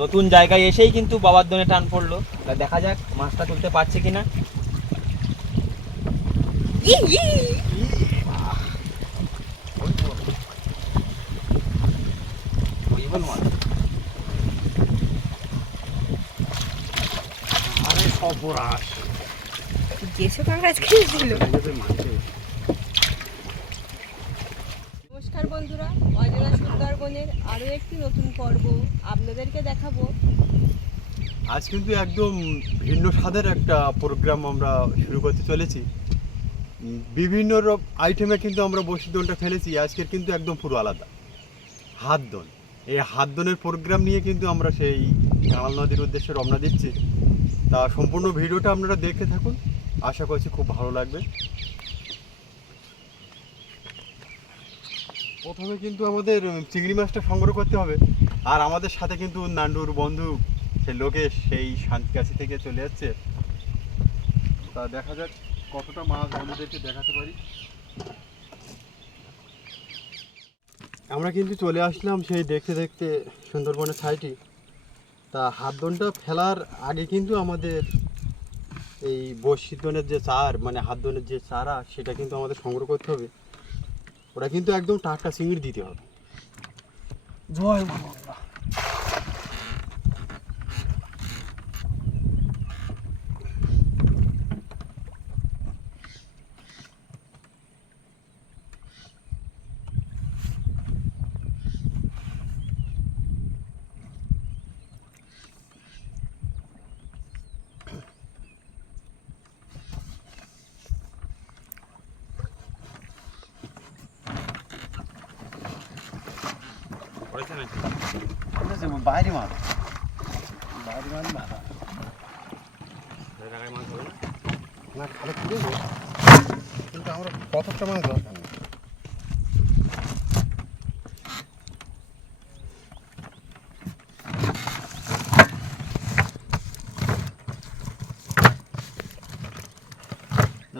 নতুন জায়গায় এসেই কিন্তু বাবার দনে টান পড়ল তা দেখা যাক মাছটা তুলতে পারছে কিনা পরিমাণ মাছ। আরে সর্বনাশ। যেসব কাকা আজকে ছিল এদের মাঝে। নমস্কার বন্ধুরা অজানা সুন্দরবনের একটি নতুন পর্ব আপনাদেরকে দেখাবো। আজ কিন্তু একদম ভিন্ন স্বাদের একটা প্রোগ্রাম আমরা শুরু করতে চলেছি। বিভিন্ন আইটেমে কিন্তু আমরা বসি দোলটা ফেলেছি, আজকের কিন্তু একদম পুরো আলাদা। হাত দোল। এই হাত দোলের প্রোগ্রাম নিয়ে কিন্তু আমরা সেই কানাল নদীর উদ্দেশ্যে রওনা দিচ্ছি। তা সম্পূর্ণ ভিডিওটা আপনারা দেখে থাকুন। আশা করছি খুব ভালো লাগবে। প্রথমে কিন্তু আমাদের চিংড়ি মাছটা সংগ্রহ করতে হবে। আর আমাদের সাথে কিন্তু নান্ডুর বন্ধু সে লোকেশ, সেই শান্তিকাছি থেকে চলে যাচ্ছে। তা দেখা যাক কতটা মাছ বন্ধুদেরকে দেখাতে পারি। আমরা কিন্তু চলে আসলাম সেই দেখতে দেখতে সুন্দরবনের সাইটে তা হাত হাতদনটা ফেলার আগে কিন্তু আমাদের এই বসিদনের যে চার মানে হাত হাতদনের যে চারা, সেটা কিন্তু আমাদের সংগ্রহ করতে হবে। ওটা কিন্তু একদম টাটকা চিংড়ি দিতে হবে। জয় মা মঙ্গলা। বাইরে মাছ বাইরে মাছ মাথা না খালে খুঁড়ে কিন্তু আমরা কতটা মাছ দরকার নেই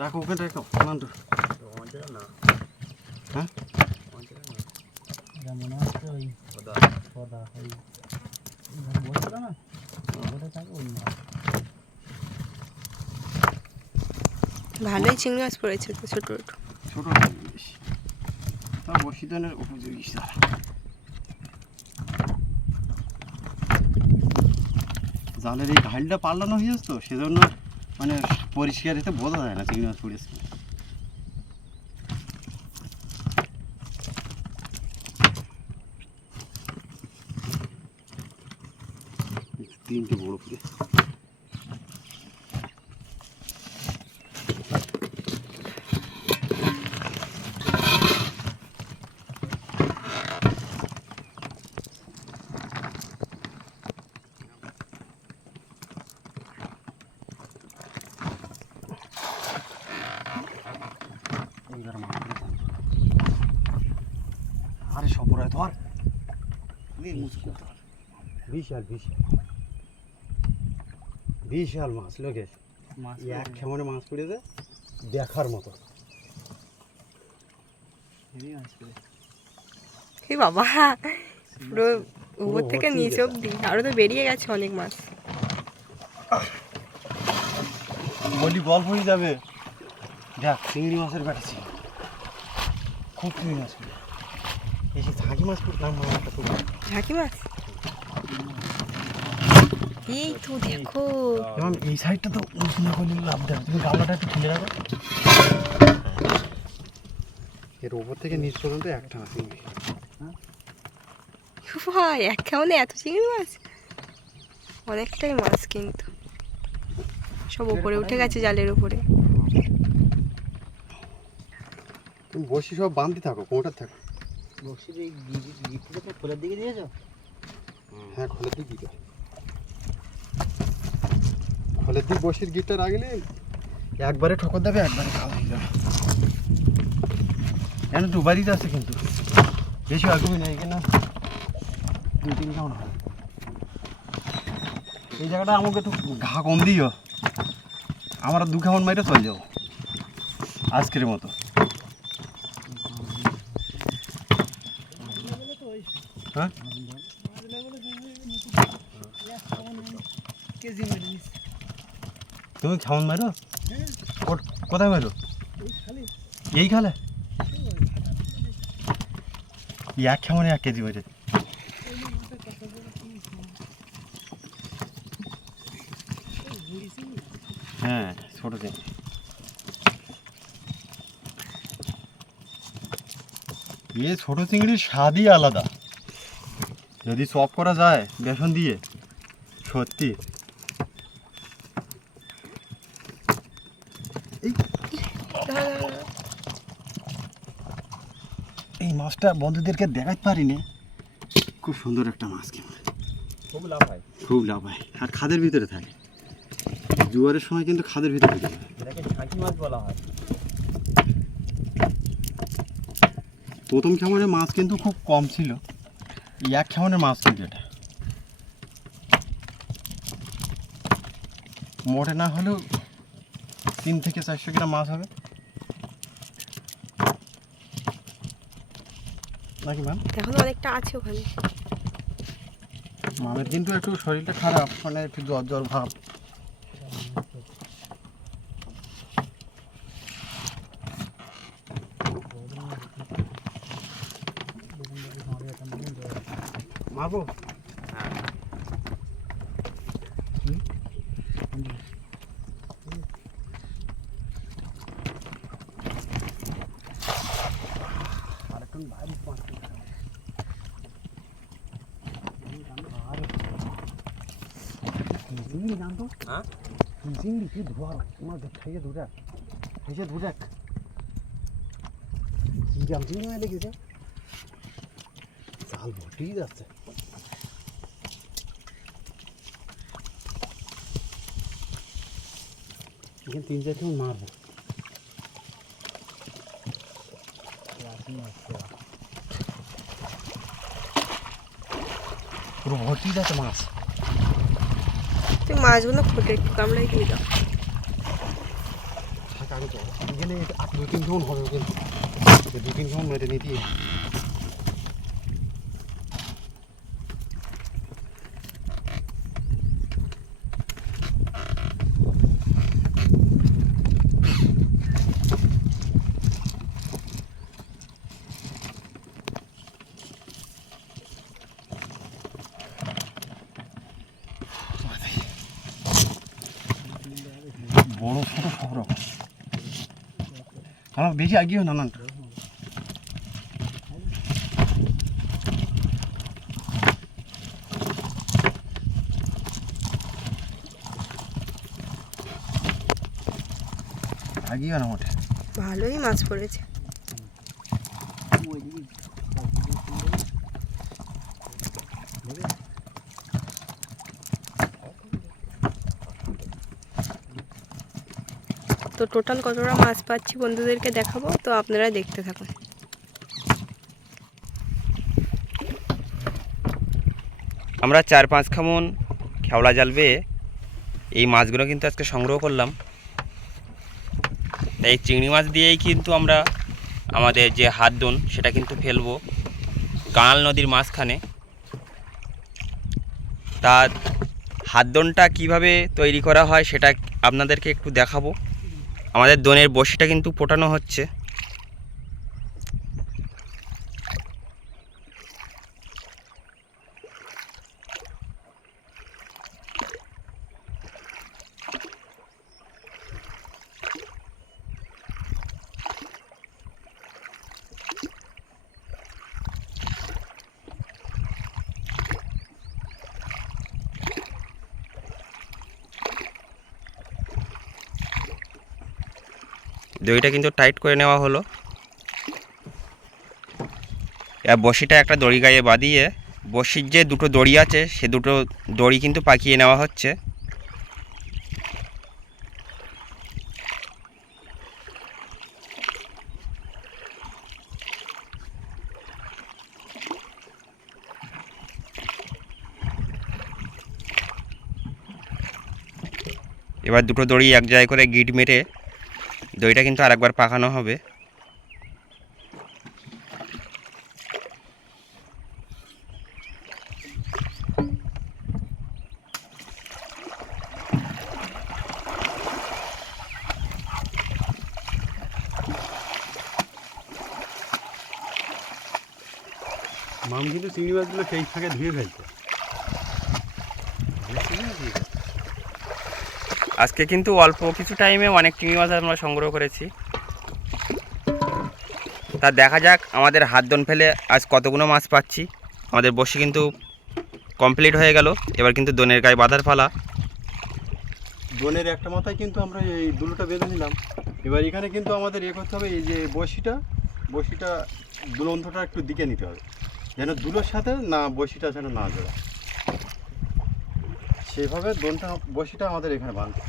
রাখো ওখানে রাখো নান্টু হ্যাঁ ভালোই চিংড়ি মাছ পড়েছে তো, ছোট ছোট। ছোট জিনিস তা বসিদানের উপযোগী সারা। জালের এই ঘালটা পাল্টানো হয়েছে তো, সেজন্য মানে পরিষ্কার এতে বোঝা যায় না চিংড়ি মাছ পড়েছে তিনটে বড় পুরে এইবার মাছ আরে সপরায় ধর বিশাল বিশাল। বিশাল মাছ লোকেশ। এক খেমনে মাছ পড়েছে দেখার মতো। এই বাবা পুরো উপর থেকে নিচে অব্দি আরও তো বেরিয়ে গেছে অনেক মাছ। বলি গল্প হয়ে যাবে। দেখ চিংড়ি মাছের কাটেছি খুব চিংড়ি মাছ যে ঝাঁকি মাছ মাছ একটা পড়ে ঝাঁকি মাছ এই তো দেখো এবং এই সাইডটা তো না করলে লাভ দেবে তুমি গামলাটা একটু খুলে রাখো এর উপর থেকে নিচ পর্যন্ত একটা না চিংড়ি ভাই এক কেমন এত চিংড়ি মাছ অনেকটাই মাছ কিন্তু সব উপরে উঠে গেছে জালের উপরে তুমি বসি সব বাঁধতে থাকো কোনটা থাকো বক্সির এই গিফটটা খোলার দিকে দিয়েছ? হ্যাঁ খোলের দিক দিতে খোলের দিক বসির গিটটা রাখলে একবারে ঠকর দেবে একবারে খাওয়া হয়ে যাবে কেন দুবারই আছে কিন্তু। বেশি আগুবি নেই কিনা দুই তিন কেমন হয়। এই জায়গাটা আমাকে একটু ঘা কম দিও। আমরা দু কেমন মাইরে চলে যাব। আজকের মতো। হ্যাঁ? তুমি কেমন মারো? কোথায় মারো? এই খালে? এক কেমন এক কেজি মেরে। হ্যাঁ ছোট চিংড়ি এ ছোট চিংড়ির স্বাদই আলাদা। যদি চপ করা যায় বেসন দিয়ে সত্যি। এই মাছটা বন্ধুদেরকে দেখাতে পারিনি। খুব সুন্দর একটা মাছ কিন্তু। খুব লাভ হয় খুব লাভ হয় আর খাদের ভিতরে থাকে। জোয়ারের সময় কিন্তু খাদের ভিতরে থাকে। এটাকে ঝাঁকি মাছ বলা হয়। প্রথম খেমনের মাছ কিন্তু খুব কম ছিল। এক খেমনের মাছ কিন্তু এটা। মোটে না হলেও তিন থেকে চারশো গ্রাম মাছ হবে। নাকি ম্যাম? এখনও অনেকটা আছে ওখানে। মামের কিন্তু একটু শরীরটা খারাপ মানে একটু জ্বর জ্বর ভাব। মারবো হ্যাঁ চিংড়ি কি ধোয়া তোমার খাইয়ে ধরে খাইয়ে ধরে চিংড়ি আমি চিংড়ি মাইলে গেছে জাল ভর্তি যাচ্ছে এখানে তিন চারটে মারবো। পুরো ভর্তি যাচ্ছে মাছ। তুই মাছগুলো ফুটে একটু কামড়াই দিয়ে দাও থাক আমি গেলে আর দু তিন জন হবে কিন্তু দু তিন জন মেরে নিতে বড় ছোট সব রকম আমার বেশি আগিয়েও না না আগিয়েও না মোটে। ভালোই মাছ পড়েছে। তো টোটাল কতটা মাছ পাচ্ছি বন্ধুদেরকে দেখাবো, তো আপনারা দেখতে থাকুন। আমরা চার পাঁচ খামন খেওড়া জাল বেয়ে এই মাছগুলো কিন্তু আজকে সংগ্রহ করলাম। তাই চিংড়ি মাছ দিয়েই কিন্তু আমরা আমাদের যে হাত দোন, সেটা কিন্তু ফেলব কানাল নদীর মাঝখানে। তার হাত দোনটা কীভাবে তৈরি করা হয় সেটা আপনাদেরকে একটু দেখাবো। আমাদের দোনের বসিটা কিন্তু পোটানো হচ্ছে। দইটা কিন্তু টাইট করে নেওয়া হলো। এবার বড়শিটা একটা দড়ি গায়ে বাঁধিয়ে বড়শির যে দুটো দড়ি আছে, সে দুটো দড়ি কিন্তু পাকিয়ে নেওয়া হচ্ছে। এবার দুটো দড়ি এক জায়গায় করে গিট মেরে দইটা কিন্তু আরেকবার পাকানো হবে। মাম কিন্তু চিংড়ি মাছগুলো সেই ফাঁকে ধুয়ে ফেলছে আজকে কিন্তু অল্প কিছু টাইমে অনেক চিংড়ি মাছ আমরা সংগ্রহ করেছি। তা দেখা যাক, আমাদের হাত দন ফেলে আজ কতগুলো মাছ পাচ্ছি। আমাদের বসি কিন্তু কমপ্লিট হয়ে গেল। এবার কিন্তু দনের গায়ে বাঁধার পালা। দোনের একটা মাথায় কিন্তু আমরা এই দুলোটা বেঁধে নিলাম। এবার এখানে কিন্তু আমাদের এ করতে হবে, এই যে বসিটা বসিটা দুলন্ধটা একটু দিকে নিতে হবে। যেন দুলোর সাথে না বসিটা যেন না জোড়া সেভাবে দোনটা বসিটা আমাদের এখানে বাঁধতে।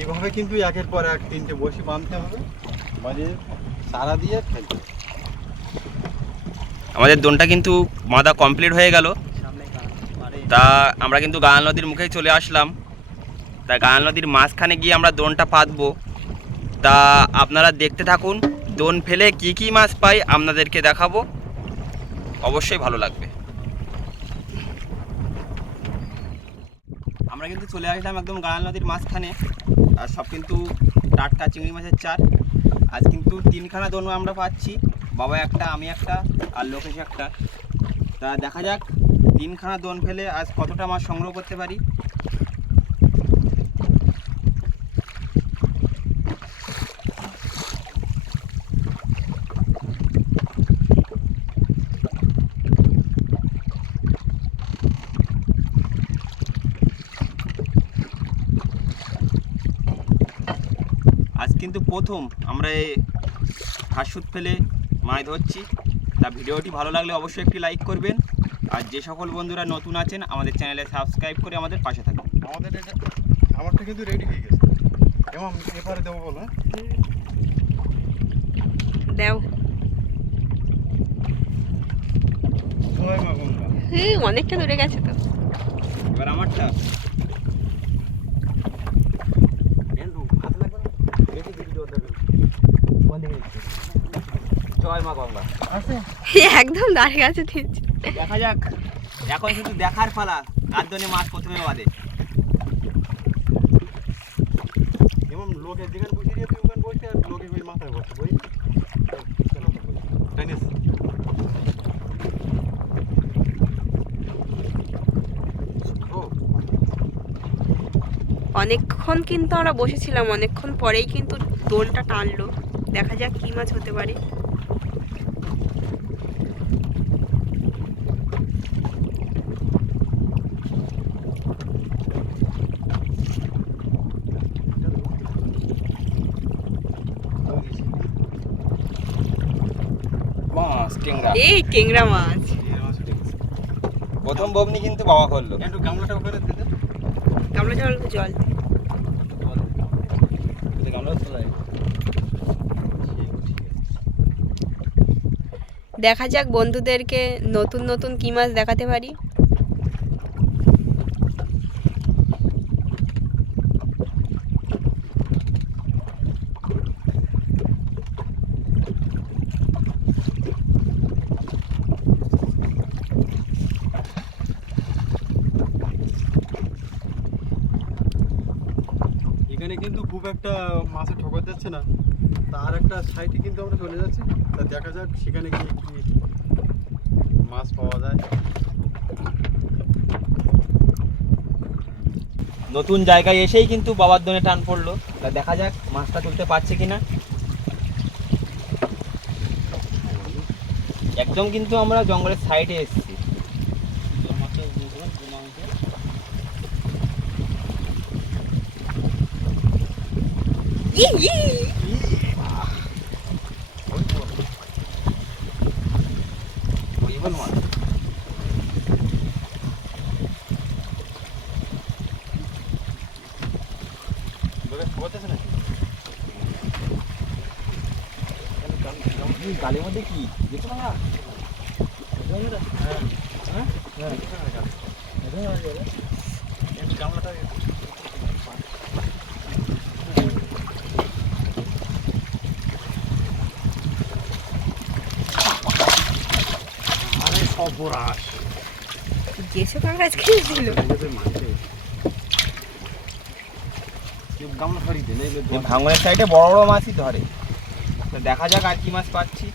এইভাবে কিন্তু একের পর এক তিনটে বসি বাঁধতে হবে। বাঁধিয়ে চারা দিয়ে ফেলতে আমাদের দোনটা কিন্তু বাঁধা কমপ্লিট হয়ে গেল। তা আমরা কিন্তু গায়াল নদীর মুখেই চলে আসলাম। তা গায়াল নদীর মাঝখানে গিয়ে আমরা দোনটা পাতবো। তা আপনারা দেখতে থাকুন, দোন ফেলে কি কি মাছ পাই আপনাদেরকে দেখাবো। অবশ্যই ভালো লাগবে। আমরা কিন্তু চলে আসলাম একদম গায়াল নদীর মাঝখানে। আর সব কিন্তু টাটকা চিংড়ি মাছের চার আজ কিন্তু তিনখানা দোন আমরা পাচ্ছি। বাবা একটা, আমি একটা, আর লোকেশ একটা। তা দেখা যাক, তিনখানা দোন ফেলে আজ কতটা মাছ সংগ্রহ করতে পারি। কিন্তু প্রথম আমরা এই হাসুদ ফেলে মাছ ধরছি। তা ভিডিওটি ভালো লাগলে অবশ্যই একটি লাইক করবেন। আর যে সকল বন্ধুরা নতুন আছেন আমাদের চ্যানেলে সাবস্ক্রাইব করে আমাদের পাশে থাকুন। আমাদের এটা আমারটা কিন্তু রেডি হয়ে গেছে। এবং এবারে দেবো বলো হ্যাঁ? দেও। অনেকটা দূরে গেছে তো। এবার আমারটা জয় মা গঙ্গা একদম দাঁড়িয়ে গেছে তিনটে। দেখা যাক। এখন শুধু দেখার পালা কার জন্য মাছ প্রথমে বাদে। এবং লোকের যেখানে বসে দিয়ে তুই ওখানে বসে আর লোকের ওই মাথায় বসে বই। টেনিস ও। অনেকক্ষণ কিন্তু আমরা বসেছিলাম অনেকক্ষণ পরেই কিন্তু দোলটা টানলো। দেখা যাক কি মাছ হতে পারে মাছ টেংরা এই টেংরা মাছ। প্রথম ববনি কিন্তু বাবা করল একটু গামলাটা ওখানে দিতে গামলা জল জল দে। দেখা যাক বন্ধুদেরকে নতুন নতুন কি মাছ দেখাতে পারি এখানে কিন্তু খুব একটা মাছে যাচ্ছে না, তার একটা সাইডে কিন্তু আমরা চলে যাচ্ছি। তা দেখা যাক সেখানে গিয়ে কি মাছ পাওয়া যায়। নতুন জায়গায় এসেই কিন্তু বাবার দনে টান পড়ল। তা দেখা যাক মাছটা তুলতে পারছে কিনা। একদম কিন্তু আমরা জঙ্গলের সাইডে এসেছি। গালের মধ্যে কি দেখো না গামলাটা আরে সর্বনাশ কাঁকড়া ভাঙনের সাইডে বড় বড় মাছই ধরে। তো দেখা যাক আর কি মাছ পাচ্ছি।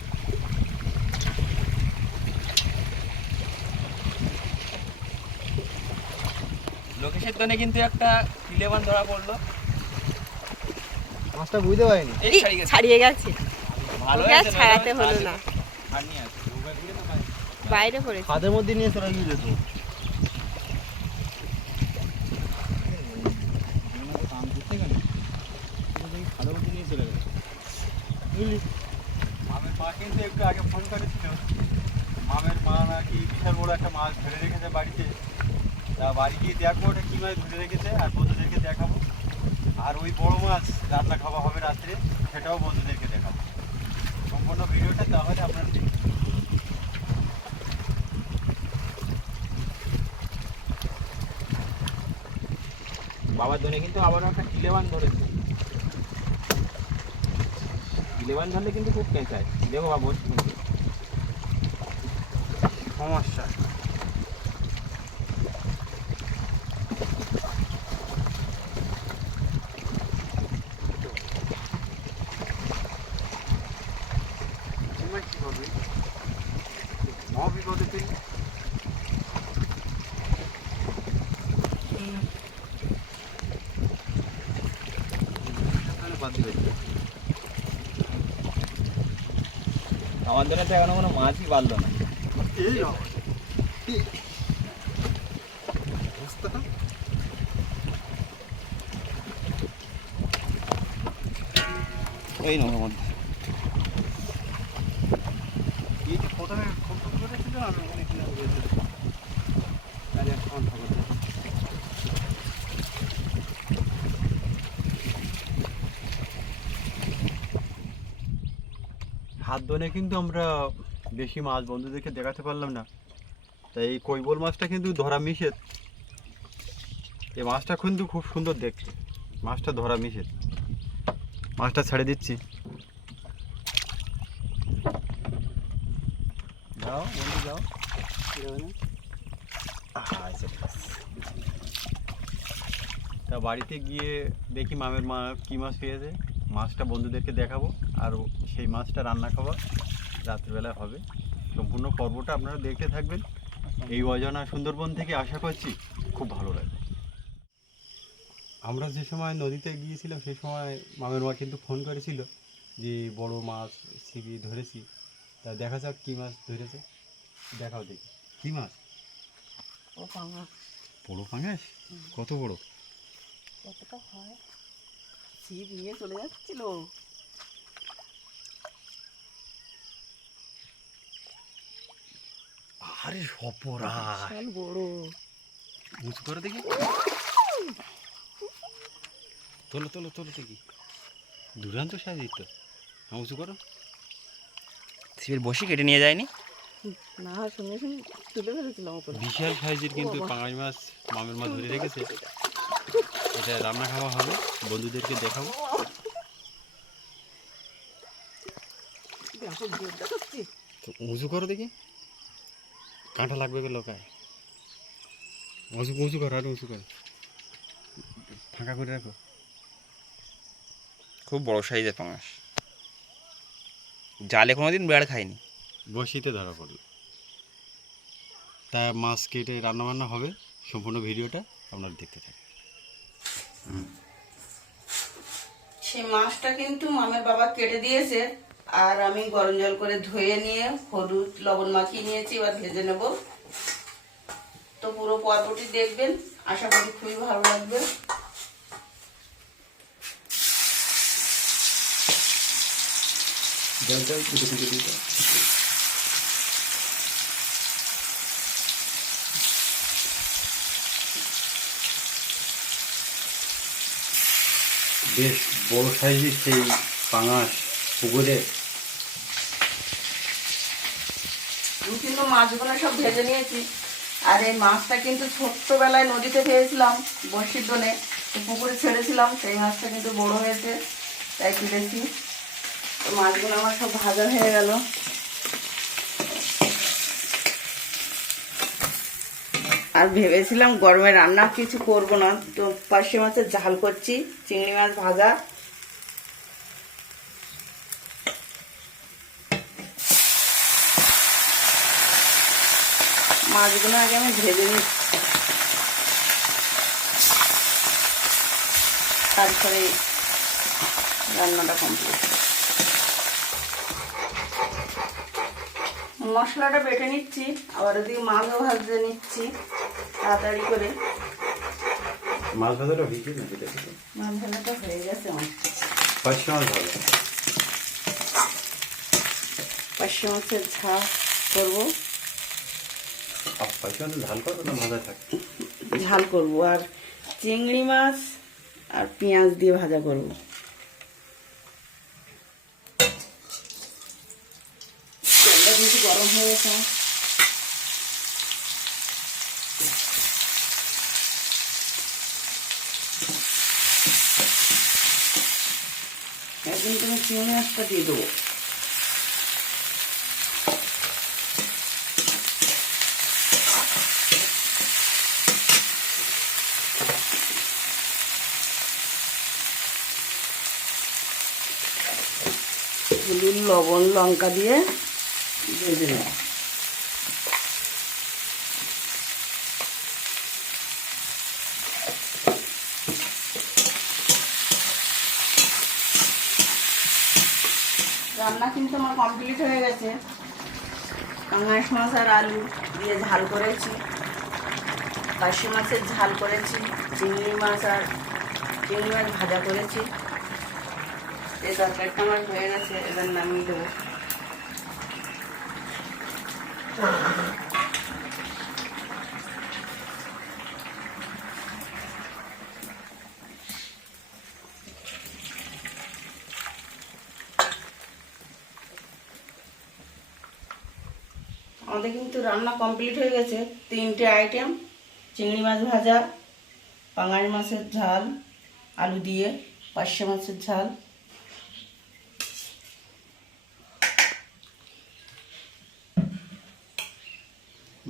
লোকেশের জন্য কিন্তু একটা কিলেবান ধরা পড়ল। মাছটা বুঝতে পারিনি। ছাড়িয়ে গেছে। ভালো ছাড়াতে হলো না। বাইরে পড়েছে খাদের মধ্যে নিয়ে চলে গিয়ে যেত। মামের মা কিন্তু একটু আগে ফোন করেছিল। মামের মা নাকি বিশাল বড় একটা মাছ ধরে রেখেছে বাড়িতে। তা বাড়ি গিয়ে দেখব ওটা কী মাছ ধরে রেখেছে আর বন্ধুদেরকে দেখাবো। আর ওই বড় মাছ রান্না খাওয়া হবে রাত্রে সেটাও বন্ধুদেরকে দেখাবো। সম্পূর্ণ ভিডিওটা তাহলে আপনারা বাবার ধরে কিন্তু আবারও একটা কিলেবান ধরেছে। কিলেবান ধরলে কিন্তু খুব কেঁচায় দেখো বাবু সমস্যা সময় কী হবে মহাবিপদে পেয়ে বাদ দিবে আমার জন্য তো এখনও কোনো মাছই পারল না এই অবস্থা এই নৌকার মধ্যে এই যে প্রথমে খুব করেছিল আমি ওখানে কিনে গেছিলাম তাহলে এখন খবর দেব। হাত ধনে কিন্তু আমরা বেশি মাছ বন্ধুদেরকে দেখাতে পারলাম না। তাই এই কৈবল মাছটা কিন্তু ধরা মিশেত এই মাছটা কিন্তু খুব সুন্দর দেখতে। মাছটা ধরা মিশেত মাছটা ছেড়ে দিচ্ছি। যাও বন্ধু যাও। তা বাড়িতে গিয়ে দেখি মামের মা কী মাছ পেয়েছে মাছটা বন্ধুদেরকে দেখাবো। আর সেই মাছটা রান্না খাওয়া রাত্রিবেলা হবে। সম্পূর্ণ পর্বটা আপনারা দেখতে থাকবেন। এই অজানা সুন্দরবন থেকে আশা করছি খুব ভালো লাগবে। আমরা যে সময় নদীতে গিয়েছিলাম সেই সময় মামের মা কিন্তু ফোন করেছিল যে বড় মাছ ছিপি ধরেছি। তা দেখা যাক কী মাছ ধরেছে। দেখাও দেখি। কী মাছ? ও বাবা বড় পাঙাশ কত বড়? কতটা হয়? ছিপ নিয়ে চলে যাচ্ছিল। আরে সপরা বড়। উঁচু করে দেখি। তোলো তোলো তোলো দেখি। দুর্দান্ত সাজিত। তো উঁচু করো। ছিপের বসি কেটে নিয়ে যায়নি? না সঙ্গে সঙ্গে তুলে ফেলেছিলাম বিশাল সাইজের কিন্তু। পাঙাশ মাছ মামের মাছ ধরে রেখেছে। এটা রান্না খাওয়া হবে। বন্ধুদেরকে দেখাবো। উঁচু করো দেখি। কাঁটা লাগবে বে লোকায়। উঁচু উঁচু করো আর উঁচু করো। ফাঁকা করে রাখো। খুব বড় সাইজের পাঙাশ। জালে কোনোদিন বেড় খায়নি বসিতে ধরা পড়ল। তা মাছ কেটে রান্নাবান্না হবে। সম্পূর্ণ ভিডিওটা আপনারা দেখতে থাকেন। সেই মাছটা কিন্তু মামের বাবা কেটে দিয়েছে। আর আমি গরম জল করে ধুয়ে নিয়ে হলুদ, লবণ মাখিয়ে নিয়েছি, এবার ভেজে নেব। তো পুরো পর্বটি দেখবেন, আশা করি খুবই ভালো লাগবে। বেশ বড় সাইজের সেই পাঙাশ পুকুরে আমি কিন্তু মাছগুলো সব ভেজে নিয়েছি। আর এই মাছটা কিন্তু ছোট্টবেলায় নদীতে পেয়েছিলাম বর্ষির দোনে পুকুরে ছেড়েছিলাম, সেই মাছটা কিন্তু বড় হয়েছে, তাই তুলেছি তো মাছগুলো আমার সব ভাজা হয়ে গেল। আর ভেবেছিলাম গরমে রান্না কিছু করব না, তো পার্শে মাছের ঝাল করছি, চিংড়ি মাছ ভাজা। মাছগুলো আগে আমি ভেজে নিচ্ছি। তারপরে রান্নাটা কমপ্লিট মশলাটা বেটে নিচ্ছি আবার ওদিকে মাছও ভাজতে নিচ্ছি তাড়াতাড়ি করে। মাছ ভাজাটা না যেটা মাছ ভাজাটা হয়ে গেছে পাঁচশো মাছ ভাজা। পাঁচশো মাছের ঝাল করব। ঝাল করব, আর চিংড়ি মাছ আর পেঁয়াজ দিয়ে ভাজা করব। গরম হয়ে গেছে একদিন তুমি চিংড়ি মাছটা দিয়ে দেবো। হলুদ, লবণ, লঙ্কা দিয়ে ভেজে নেব রান্না কিন্তু আমার কমপ্লিট হয়ে গেছে। কাঙ্গাস মাছ আর আলু দিয়ে ঝাল করেছি। কাশি মাছের ঝাল করেছি, চিংড়ি মাছ আর চিংড়ি মাছ ভাজা করেছি। এই তরকারিটা আমার হয়ে গেছে, এবার নামিয়ে আমাদের কিন্তু রান্না কমপ্লিট হয়ে গেছে। তিনটে আইটেম চিংড়ি মাছ ভাজা পাঙাশ মাছের ঝাল, আলু দিয়ে, পার্শে মাছের ঝাল।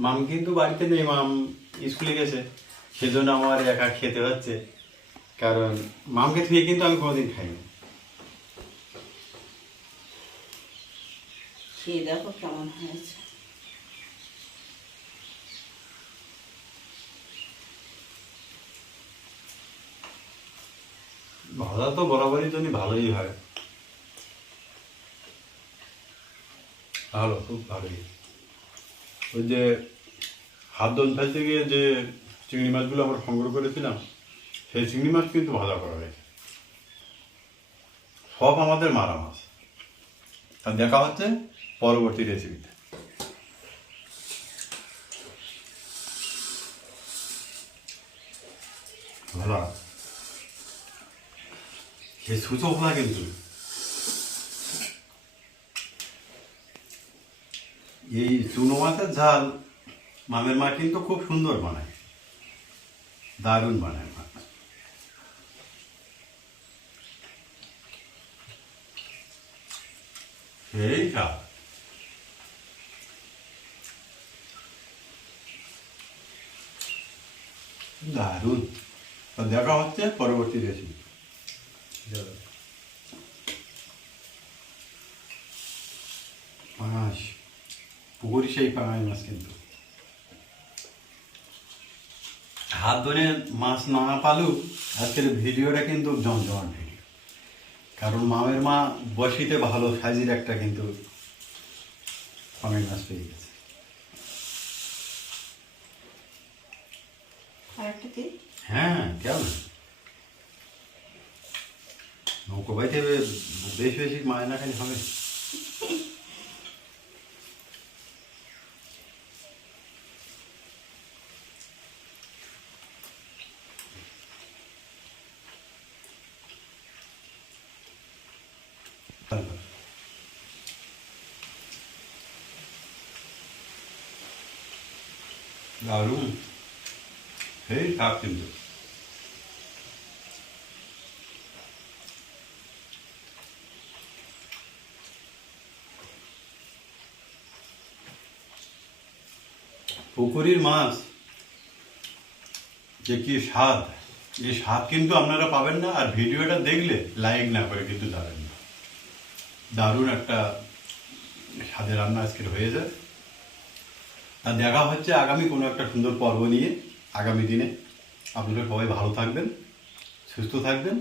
মাম কিন্তু বাড়িতে নেই মাম স্কুলে গেছে। সেজন্য আমার একা খেতে হচ্ছে। কারণ মামকে থুয়ে কিন্তু আমি কোনোদিন খাইনি। খেয়ে দেখো কেমন হয়েছে। ভাজা তো বরাবরই জন্য ভালোই হয়। ভালো খুব ভালোই। ওই যে হাত দোল ফেলতে গিয়ে যে চিংড়ি মাছগুলো আমরা সংগ্রহ করেছিলাম, সেই চিংড়ি মাছ কিন্তু ভাজা করা হয়েছে। সব আমাদের মারা মাছ। আর দেখা হচ্ছে পরবর্তী রেসিপিতে ভালো সে সূচক না কিন্তু। এই চুনো মাছের ঝাল মামের মা কিন্তু খুব সুন্দর বানায়। দারুণ বানায় মা সেই দারুণ। দেখা হচ্ছে পরবর্তী রেসিপি পাঙাশ পুকুরি সেই পাঙাশ মাছ কিন্তু হাত ধরে মাছ না পালু আজকের ভিডিওটা কিন্তু জমজমাট ভিডিও। কারণ মামের মা বসিতে ভালো সাইজের একটা কিন্তু পাঙাশ মাছ পেয়ে গেছে। হ্যাঁ কেমন? নৌকো বাইতে বেশি বেশি মাছ না খালি হবে। দারুণ সেই থাক কিন্তু পুকুরির মাছ যে কি স্বাদ এই স্বাদ কিন্তু আপনারা পাবেন না আর ভিডিওটা দেখলে লাইক না করে কিন্তু যাবেন না দারুণ একটা স্বাদের রান্না আজকের হয়ে যায়। আর দেখা হচ্ছে আগামী কোনো একটা সুন্দর পর্ব নিয়ে, আগামী দিনে। আপনারা সবাই ভালো থাকবেন, সুস্থ থাকবেন।